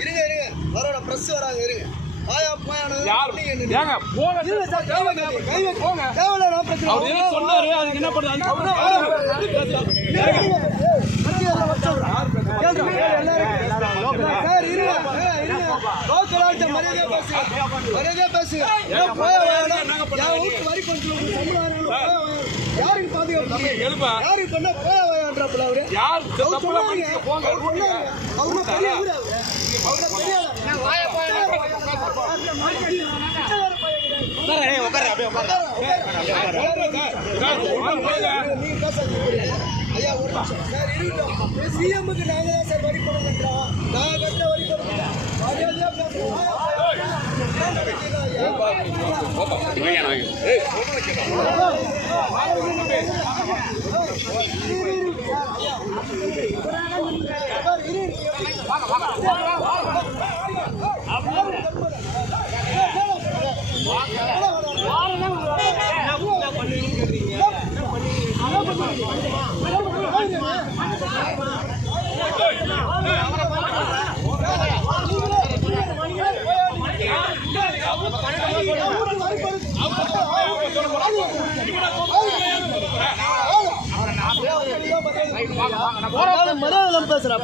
இருங்க வரோட பிரஸ் வராங்க இருங்க ஆயா போயானது ஏங்க போங்க தேவல நான் பிரச்சனை அவர் என்ன சொன்னாரு அதுக்கு என்ன பண்றாங்க சார் இருங்க லோக்கலாட்ட மரியாதையா பேசுங்க போயா வரி கொஞ்சம் யாருக்கு பாதுகாப்பு யாருக்கு பண்ணா போயா வாயான்றப்பல அவரு யார் தப்புல பண்ணிட்டு போங்க அவங்க தெரியாது அவங்க தெரியாது நான் வாயா போயா ஏய் உட்காரு அப்படியே உட்காரு நீங்க பேசுங்க ஐயா ஒரு நிமிஷம் சார் இருக்கட்டும் சிஎம்க்கு நாங்க தான் சார் வரி பணம் கட்டுறோம் நான் கட்ட வரி பணம் மரியாதையா பேசுறோம் பேசுறேன்